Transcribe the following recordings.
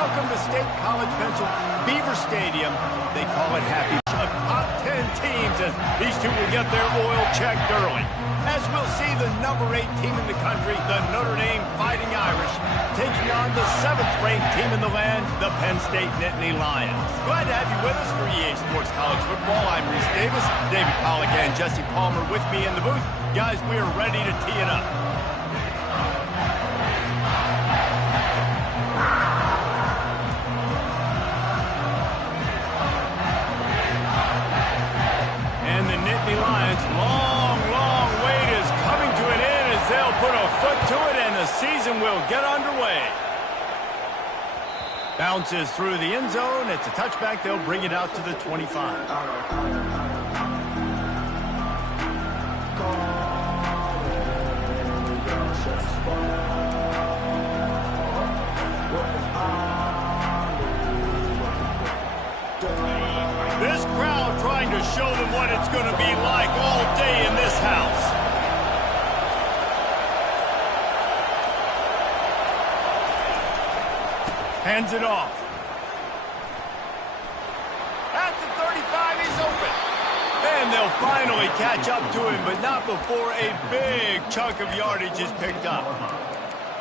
Welcome to State College, Pennsylvania, Beaver Stadium. They call it happy. Of top 10 teams as these two will get their oil checked early. As we'll see the number 8 team in the country, the Notre Dame Fighting Irish, taking on the 7th-ranked team in the land, the Penn State Nittany Lions. Glad to have you with us for EA Sports College Football. I'm Reese Davis, David Pollack and Jesse Palmer with me in the booth. Guys, we are ready to tee it up. And the Nittany Lions, long wait is coming to an end as they'll put a foot to it and the season will get underway. Bounces through the end zone. It's a touchback. They'll bring it out to the 25. This crowd trying to show them what it's going to be like all day in this house. Hands it off. At the 35, he's open. And they'll finally catch up to him, but not before a big chunk of yardage is picked up.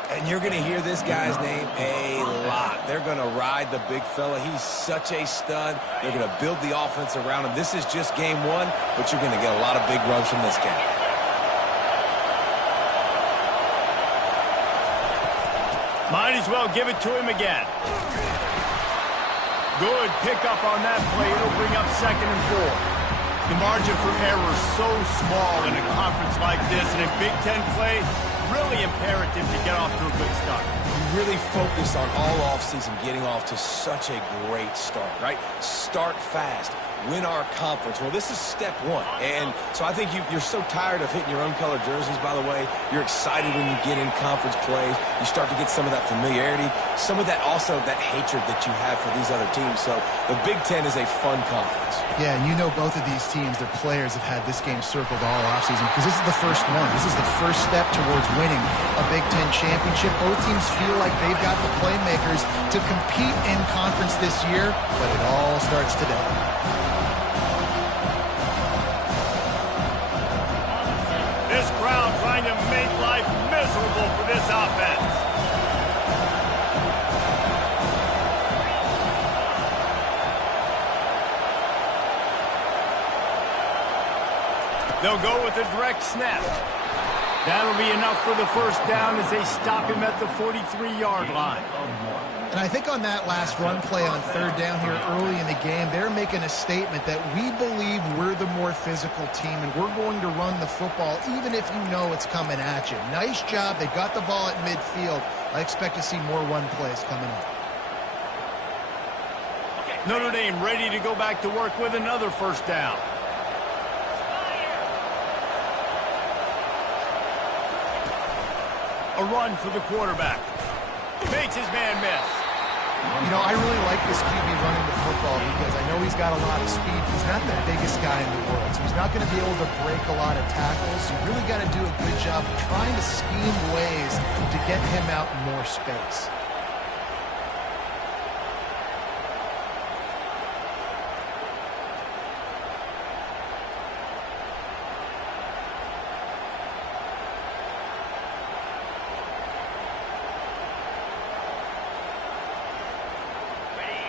And you're going to hear this guy's name a lot. They're going to ride the big fella. He's such a stud. They're going to build the offense around him. This is just game one, but you're going to get a lot of big runs from this guy. Might as well give it to him again. Good pickup on that play. It'll bring up 2nd and 4. The margin for error is so small in a conference like this, and a Big Ten play, really imperative to get off to a good start. We really focus on all offseason getting off to such a great start, right? Start fast. Win our conference. Well, this is step one. And so I think you're so tired of hitting your own color jerseys, by the way. You're excited when you get in conference plays. You start to get some of that familiarity, some of that also that hatred that you have for these other teams. So the Big Ten is a fun conference. Yeah, and you know both of these teams, their players have had this game circled all offseason because this is the first one. This is the first step towards winning a Big Ten championship. Both teams feel like they've got the playmakers to compete in conference this year, but it all starts today. This crowd trying to make life miserable for this offense. They'll go with a direct snap. That'll be enough for the first down as they stop him at the 43-yard line. And I think on that last run play on 3rd down here early in the game, they're making a statement that we believe we're the more physical team and we're going to run the football even if you know it's coming at you. Nice job. They got the ball at midfield. I expect to see more run plays coming up. Notre Dame ready to go back to work with another first down. A run for the quarterback. Makes his man miss. You know, I really like this QB running the football because I know he's got a lot of speed. He's not the biggest guy in the world, so he's not going to be able to break a lot of tackles. You really got to do a good job of trying to scheme ways to get him out in more space.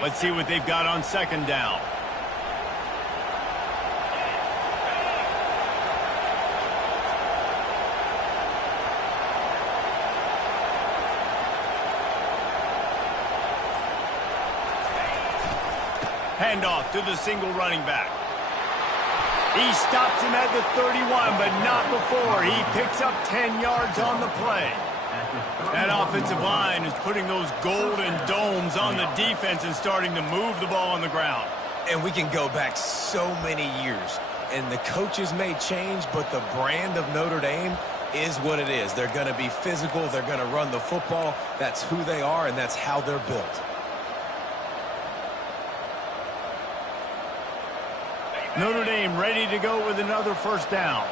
Let's see what they've got on 2nd down. Handoff to the single running back. He stops him at the 31, but not before. He picks up 10 yards on the play. That offensive line is putting those golden domes on the defense and starting to move the ball on the ground. And we can go back so many years, and the coaches may change, but the brand of Notre Dame is what it is. They're going to be physical. They're going to run the football. That's who they are, and that's how they're built. Notre Dame ready to go with another first down.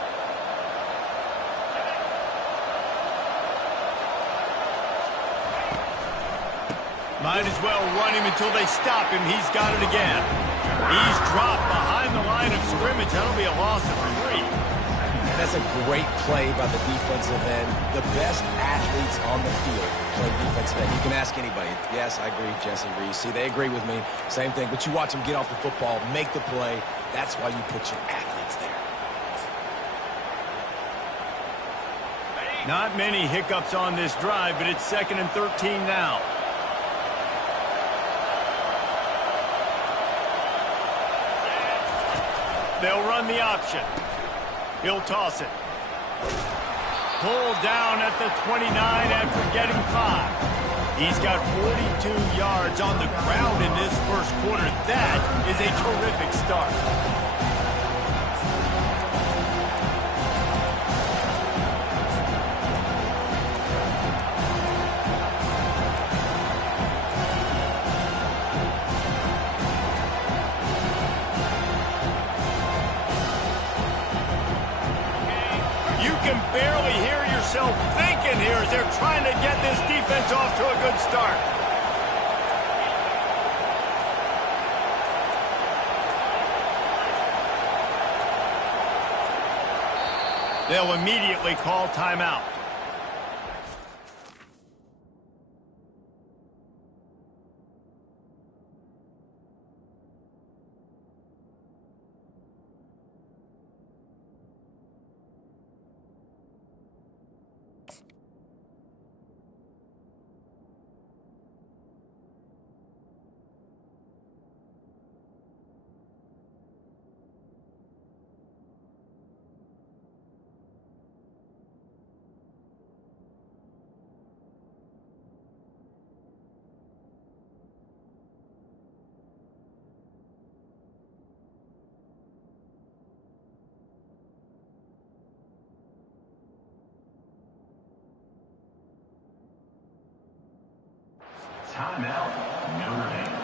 Might as well run him until they stop him. He's got it again. He's dropped behind the line of scrimmage. That'll be a loss of 3. That's a great play by the defensive end. The best athletes on the field play defensive end. You can ask anybody. Yes, I agree, Jesse Reese. See, they agree with me. Same thing. But you watch them get off the football, make the play. That's why you put your athletes there. Not many hiccups on this drive, but it's 2nd and 13 now. They'll run the option. He'll toss it. Pulled down at the 29 after getting 5. He's got 42 yards on the ground in this first quarter. That is a terrific start. Barely hear yourself thinking here as they're trying to get this defense off to a good start. They'll immediately call timeout. Timeout, Notre Dame.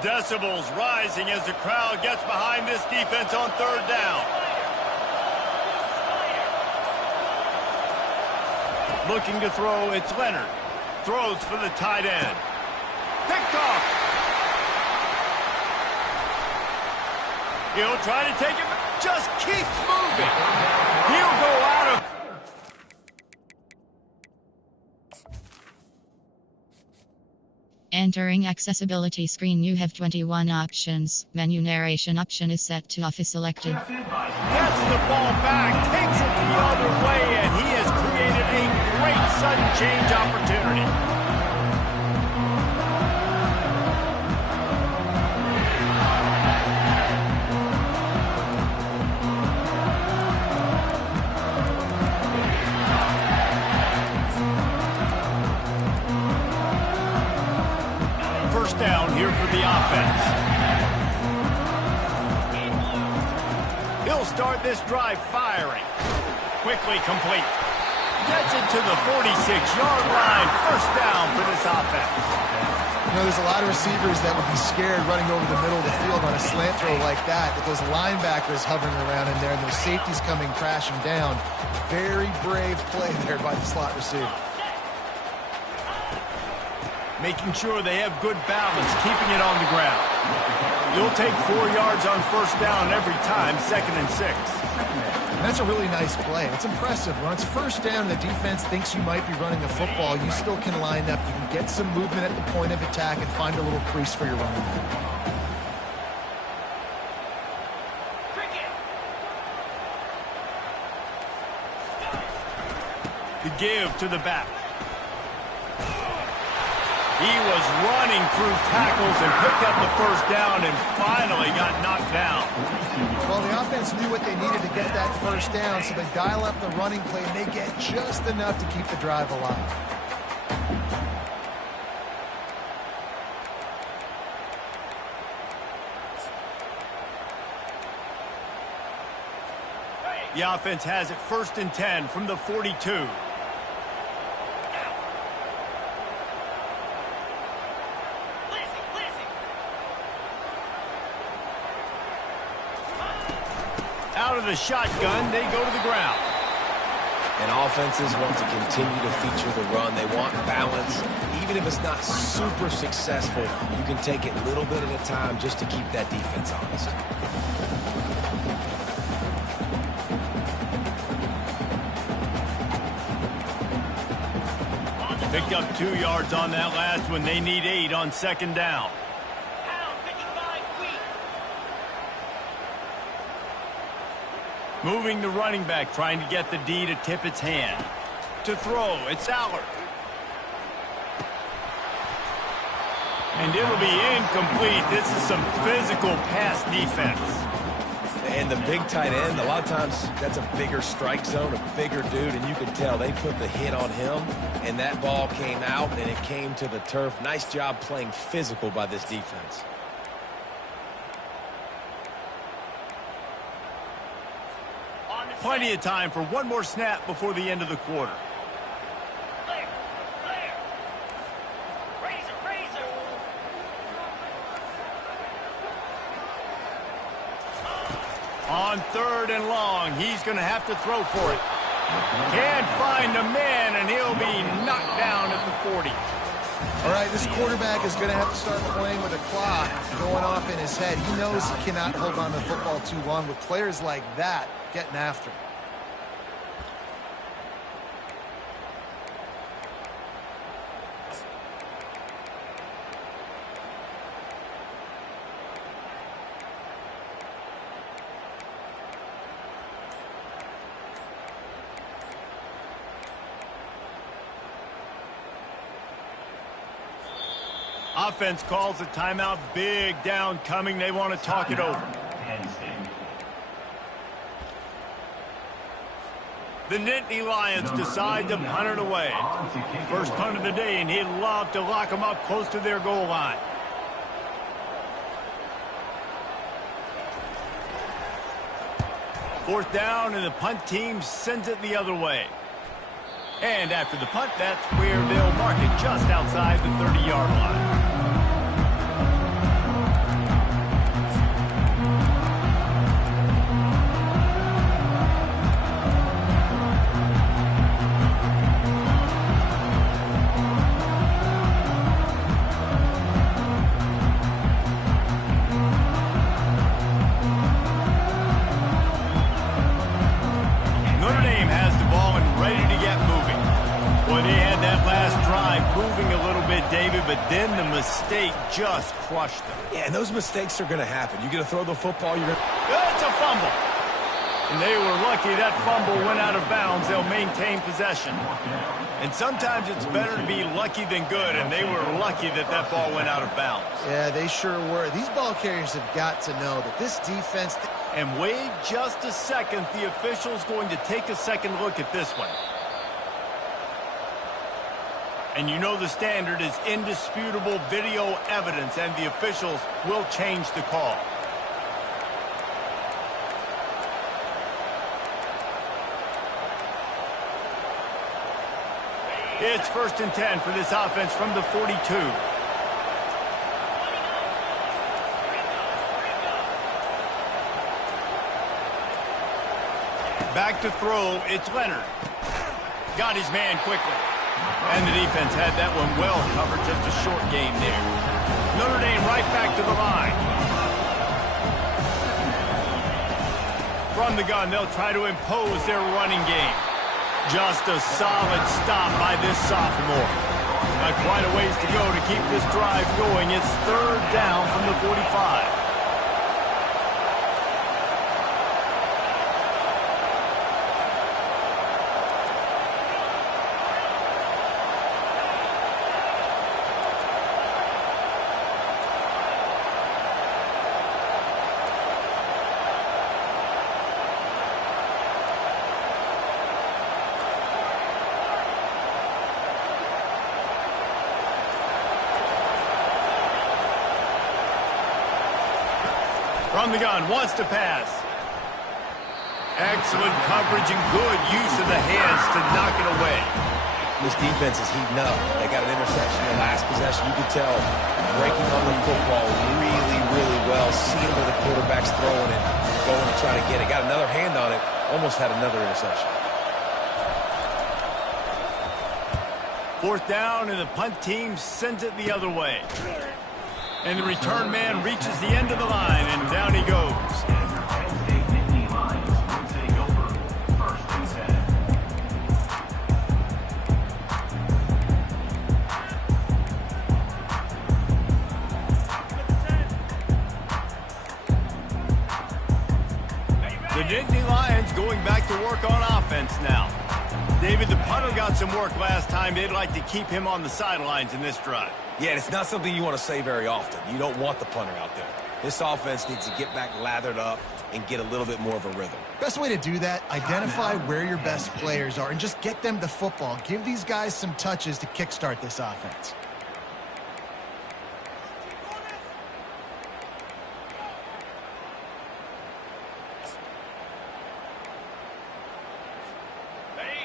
Decibels rising as the crowd gets behind this defense on 3rd down. Looking to throw, it's Leonard. Throws for the tight end. Picked off. He'll try to take him. Just keeps moving. He'll go out of. Entering accessibility screen, you have 21 options. Menu narration option is set to off is selected. Gets the ball back, takes it the other way, and he has created a great sudden change opportunity. Down here for the offense. He'll start this drive firing. Quickly complete. Gets it to the 46-yard line. First down for this offense. You know, there's a lot of receivers that would be scared running over the middle of the field on a slant throw like that. With those linebackers hovering around in there and those safeties coming crashing down. Very brave play there by the slot receiver. Making sure they have good balance, keeping it on the ground. You'll take 4 yards on first down every time, 2nd and 6. That's a really nice play. It's impressive. When it's first down, the defense thinks you might be running the football. You still can line up. You can get some movement at the point of attack and find a little crease for your running back. The give to the back. He was running through tackles and picked up the first down and finally got knocked down. Well, the offense knew what they needed to get that first down, so they dial up the running play, and they get just enough to keep the drive alive. The offense has it 1st and 10 from the 42. the shotgun, they go to the ground. And offenses want to continue to feature the run. They want balance. Even if it's not super successful, you can take it a little bit at a time just to keep that defense honest. Picked up 2 yards on that last one. They need 8 on second down. Moving the running back, trying to get the D to tip its hand. To throw, it's Allard. And it'll be incomplete. This is some physical pass defense. And the big tight end, a lot of times that's a bigger strike zone, a bigger dude, and you can tell they put the hit on him, and that ball came out, and it came to the turf. Nice job playing physical by this defense. Plenty of time for one more snap before the end of the quarter. On 3rd and long, he's going to have to throw for it. Can't find a man, and he'll be knocked down at the 40. All right, this quarterback is going to have to start playing with a clock going off in his head. He knows he cannot hold on to the football too long with players like that getting after him. Offense calls a timeout. Big down coming. They want to talk it over. Penn State. The Nittany Lions decide to punt it away. First punt of the day, and he'd love to lock them up close to their goal line. Fourth down, and the punt team sends it the other way. And after the punt, that's where they'll mark it just outside the 30-yard line. But then the mistake just crushed them. Yeah, and those mistakes are going to happen. You're going to throw the football. It's a fumble. And they were lucky that fumble went out of bounds. They'll maintain possession. And sometimes it's better to be lucky than good, and they were lucky that that ball went out of bounds. Yeah, they sure were. These ball carriers have got to know that this defense... And wait just a second. The official's going to take a second look at this one. And you know the standard is indisputable video evidence, and the officials will change the call. It's 1st and 10 for this offense from the 42. Back to throw, it's Leonard. Got his man quickly. And the defense had that one well covered, just a short game there. Notre Dame right back to the line. From the gun, they'll try to impose their running game. Just a solid stop by this sophomore. Quite a ways to go to keep this drive going. It's 3rd down from the 45. From the gun, wants to pass. Excellent coverage and good use of the hands to knock it away. This defense is heating up. They got an interception in the last possession. You could tell breaking on the football really, really well, seeing where the quarterback's throwing it, going to try to get it. Got another hand on it, almost had another interception. Fourth down, and the punt team sends it the other way. And the return man reaches the end of the line, and down he goes. The Nittany Lions going back to work on offense now. David, the punter got some work last time. They'd like to keep him on the sidelines in this drive. Yeah, and it's not something you want to say very often. You don't want the punter out there. This offense needs to get back lathered up and get a little bit more of a rhythm. Best way to do that, identify where your best players are and just get them the football. Give these guys some touches to kickstart this offense.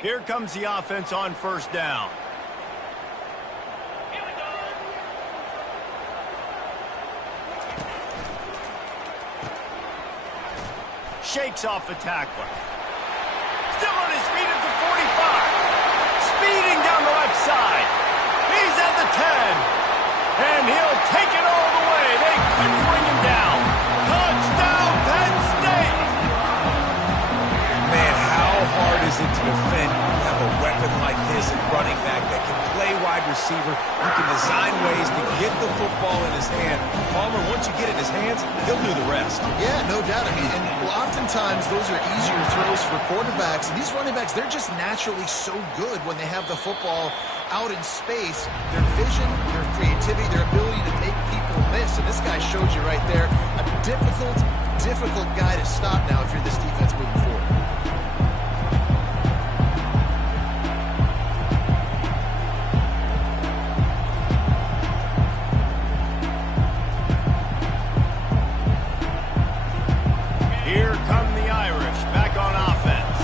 Here comes the offense on first down. Shakes off the tackler. Still on his feet at the 45. Speeding down the left side. He's at the 10. And he'll take it all the way. They couldn't bring him down. Touchdown, Penn State! Man, how hard is it to defend when you have a weapon like this at running back that can play wide receiver? You can design ways to get the football in his hand. Palmer, once you get it in his hands, he'll do the rest. Yeah, no doubt. I mean, and oftentimes those are easier throws for quarterbacks. And these running backs, they're just naturally so good when they have the football out in space. Their vision, their creativity, their ability to make people miss. And this guy showed you right there, a difficult guy to stop now if you're this defense moving forward. Here come the Irish back on offense.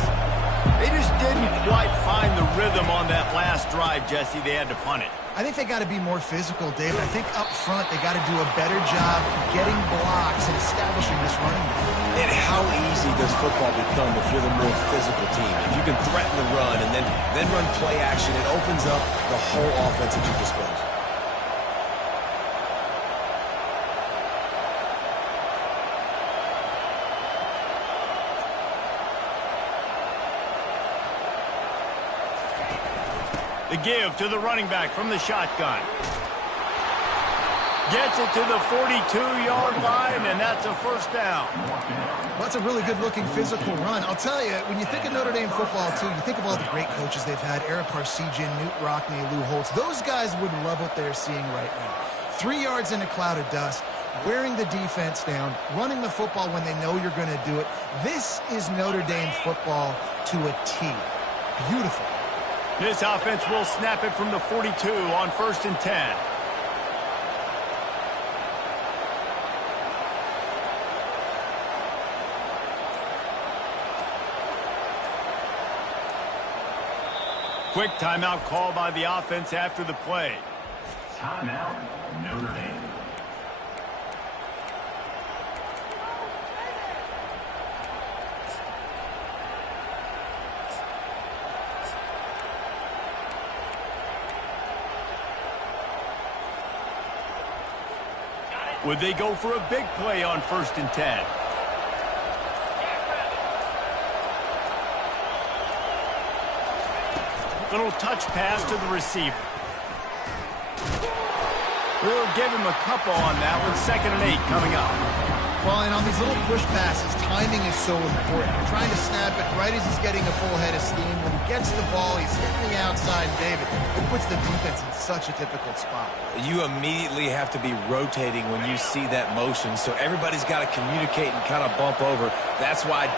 They just didn't quite find the rhythm on that last drive, Jesse. They had to punt it. I think they got to be more physical, David. I think up front they got to do a better job getting blocks and establishing this running game. And how easy does football become if you're the more physical team? If you can threaten the run and then run play action, it opens up the whole offense at your disposal. The give to the running back from the shotgun. Gets it to the 42-yard line, and that's a first down. Well, that's a really good-looking physical run. I'll tell you, when you think of Notre Dame football, too, you think of all the great coaches they've had, Eric Parsegian, Newt Rockne, Lou Holtz. Those guys would love what they're seeing right now. 3 yards in a cloud of dust, wearing the defense down, running the football when they know you're going to do it. This is Notre Dame football to a T. Beautiful. This offense will snap it from the 42 on 1st and 10. Quick timeout call by the offense after the play. Timeout, Notre Dame. Would they go for a big play on 1st and 10? Little touch pass to the receiver. We'll give him a couple on that one. 2nd and 8 coming up. Well, and on these little push passes, timing is so important. You're trying to snap it right as he's getting a full head of steam. When he gets the ball, he's hitting the outside, David. It puts the defense in such a difficult spot. You immediately have to be rotating when you see that motion, so everybody's got to communicate and kind of bump over. That's why